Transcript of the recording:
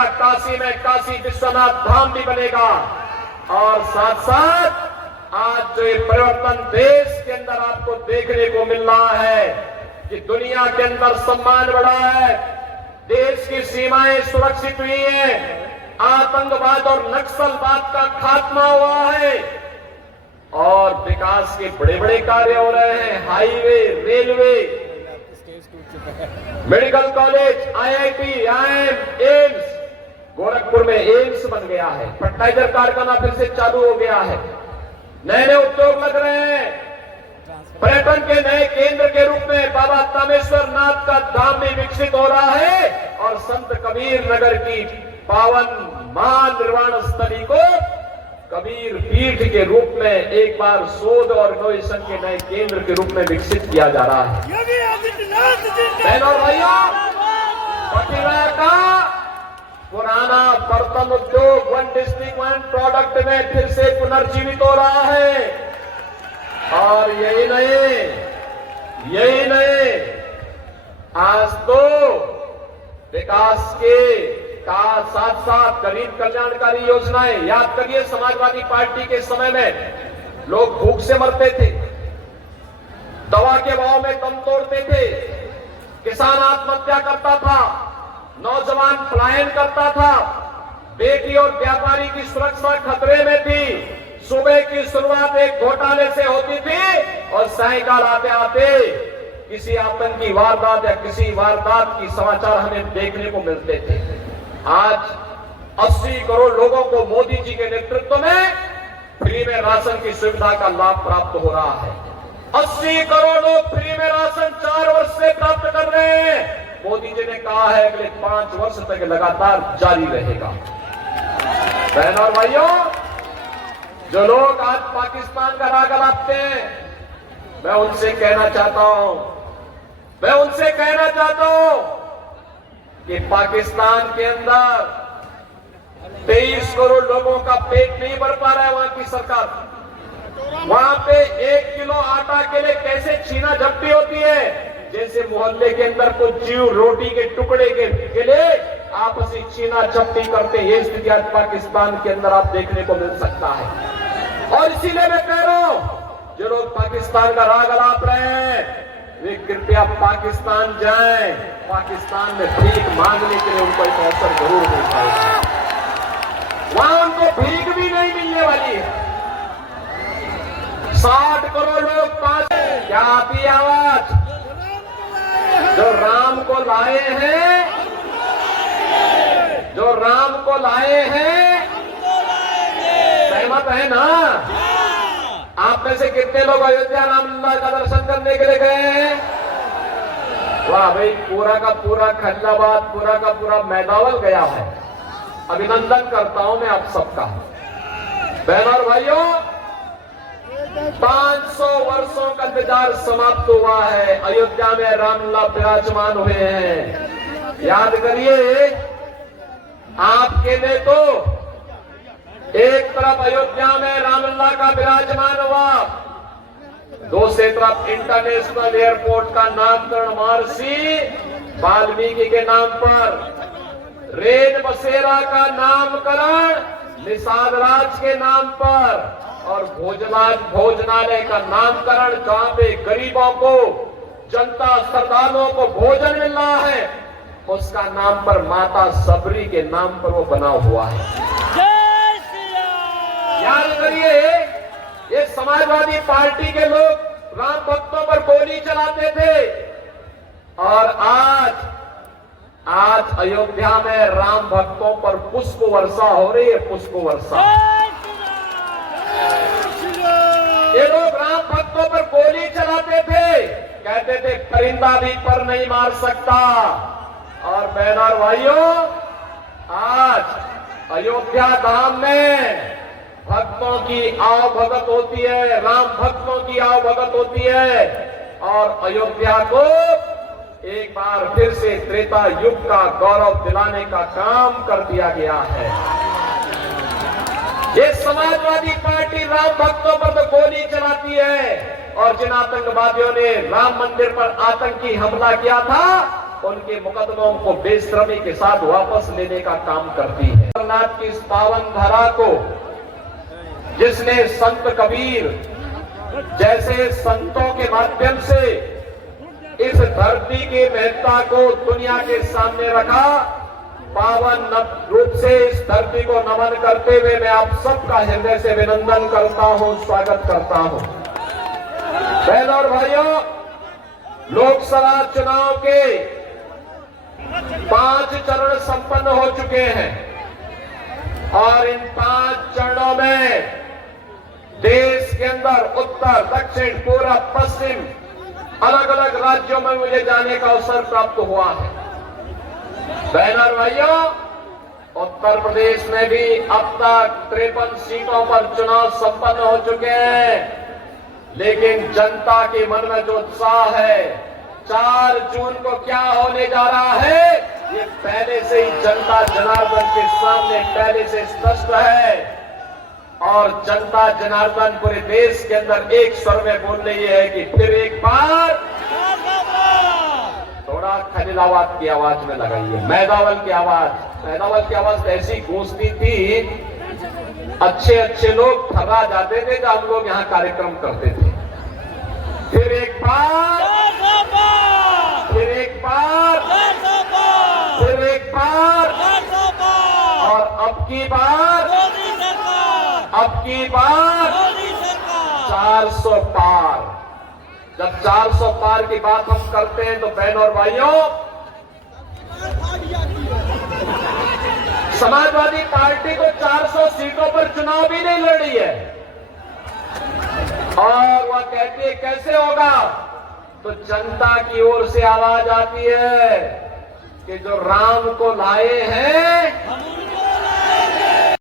बनेगा, काशी में काशी विश्वनाथ धाम भी बनेगा। और साथ साथ आज जो ये परिवर्तन देश के अंदर आपको देखने को मिल रहा है कि दुनिया के अंदर सम्मान बढ़ा है, देश की सीमाएं सुरक्षित हुई हैं, आतंकवाद और नक्सलवाद का खात्मा हुआ है और विकास के बड़े बड़े कार्य हो रहे हैं। Highway, railway, medical college, IIT, IIM, AIIMS, Gorakhpur में एम्स बन गया है, फर्टिलाइजर कारखाना फिर से चालू हो गया है, नए नए उद्योग लग रहे हैं, पर्यटन के नए केंद्र के रूप में बाबा तामेश्वर नाथ का धाम भी विकसित हो रहा है और संत कबीर नगर की पावन मान निर्वाण स्थली को कबीर पीठ के रूप में एक बार शोध और इनोवेशन के नए केंद्र के रूप में विकसित किया जा रहा है। बहनों और भाइयों, पटियाला का पुराना बर्तन उद्योग 1 डिस्ट्रिक्ट 1 प्रोडक्ट में फिर से पुनर्जीवित हो रहा है और यही नहीं, आज तो विकास के साथ साथ गरीब कल्याणकारी योजनाएं, याद करिए समाजवादी पार्टी के समय में लोग भूख से मरते थे, दवा के भाव में दम तोड़ते थे, किसान आत्महत्या करता था, नौजवान पलायन करता था, बेटी और व्यापारी की सुरक्षा खतरे में थी, सुबह की शुरुआत एक घोटाले से होती थी और सायंकाल आते आते किसी आतंकी वारदात या किसी वारदात की समाचार हमें देखने को मिलते थे। आज 80 करोड़ लोगों को मोदी जी के नेतृत्व में फ्री में राशन की सुविधा का लाभ प्राप्त हो रहा है। 80 करोड़ लोग फ्री में राशन 4 वर्ष से प्राप्त कर रहे हैं। मोदी जी ने कहा है अगले 5 वर्ष तक लगातार जारी रहेगा। बहनों और भाइयों, जो लोग आज पाकिस्तान का राग अलापते हैं, मैं उनसे कहना चाहता हूं कि पाकिस्तान के अंदर 23 करोड़ लोगों का पेट नहीं भर पा रहा है। वहां की सरकार, वहां पे 1 किलो आटा के लिए कैसे छीना झपटी होती है, जैसे मोहल्ले के अंदर कुछ जीव रोटी के टुकड़े के लिए आपसी छीना झपटी करते, ये स्थिति आज पाकिस्तान के अंदर आप देखने को मिल सकता है। और इसीलिए मैं कह रहा हूं, जो लोग पाकिस्तान का राग अलाप रहे हैं वे कृपया पाकिस्तान जाएं। पाकिस्तान में भीख मांगने के लिए उनको एक अवसर जरूर मिल पाएगा, वहां उनको भीख भी नहीं मिलने वाली है। 60 करोड़ लोग क्या आती आवाज, जो राम को लाए हैं, सहमत है ना? आप में से कितने लोग अयोध्या रामलला का दर्शन करने के लिए गए हैं? वाह भाई, पूरा का पूरा खल्लाबाद, पूरा का पूरा मैदावल गया है। अभिनंदन करता हूं मैं आप सबका। बहनों और भाइयों, 500 वर्षों का इंतजार समाप्त हुआ है। अयोध्या में रामलला विराजमान हुए हैं। याद करिए, आपके ने तो एक तरफ अयोध्या में रामलला का विराजमान हुआ, दूसरी तरफ इंटरनेशनल एयरपोर्ट का नामकरण महर्षि वाल्मीकि के नाम पर, रेल बसेरा का नामकरण निषाद राज के नाम पर, और भोजनालय का नामकरण जहां पे गरीबों को, जनता श्रद्धालुओं को भोजन मिल रहा है, उसका नाम पर माता सबरी के नाम पर वो बना हुआ है। याद करिए, ये समाजवादी पार्टी के लोग राम भक्तों पर गोली चलाते थे और आज अयोध्या में राम भक्तों पर पुष्प वर्षा हो रही है। पुष्प वर्षा, ये लोग राम भक्तों पर गोली चलाते थे, कहते थे परिंदा भी पर नहीं मार सकता। और बहनों और भाइयों, आज अयोध्या धाम में भक्तों की आवभगत होती है, राम भक्तों की आवभगत होती है और अयोध्या को एक बार फिर से त्रेता युग का गौरव दिलाने का काम कर दिया गया है। ये समाजवादी पार्टी राम भक्तों पर तो गोली चलाती है और जिन आतंकवादियों ने राम मंदिर पर आतंकी हमला किया था, उनके मुकदमों को बेशर्मी के साथ वापस लेने का काम करती है। अमरनाथ की इस पावन धरा को जिसने संत कबीर जैसे संतों के माध्यम से इस धरती की महत्ता को दुनिया के सामने रखा, पावन रूप से इस धरती को नमन करते हुए मैं आप सबका हृदय से अभिनंदन करता हूं, स्वागत करता हूं। बहनों और भाइयों, लोकसभा चुनाव के 5 चरण संपन्न हो चुके हैं और इन 5 चरणों में देश के अंदर उत्तर, दक्षिण, पूरब, पश्चिम अलग अलग राज्यों में मुझे जाने का अवसर प्राप्त हुआ है। बहनों और भाइयों, उत्तर प्रदेश में भी अब तक 53 सीटों पर चुनाव संपन्न हो चुके हैं, लेकिन जनता के मन में जो उत्साह है 4 जून को क्या होने जा रहा है, ये पहले से ही जनता जनार्दन के सामने पहले से स्पष्ट है। और जनता जनार्दन पूरे देश के अंदर एक स्वर में बोल रही है कि फिर एक बार थोड़ा खलीलाबाद की आवाज में लगाइए, मैदावल की आवाज ऐसी गूंजती थी, अच्छे अच्छे लोग थर्रा जाते थे जब हम लोग यहाँ कार्यक्रम करते थे। फिर एक बार, फिर एक बार, फिर एक बार, और अब की बार 400 पार। जब 400 पार की बात हम करते हैं तो बहनों और भाइयों, समाजवादी पार्टी को 400 सीटों पर चुनाव भी नहीं लड़ी है और वह कहती है कैसे होगा, तो जनता की ओर से आवाज आती है कि जो राम को लाए हैं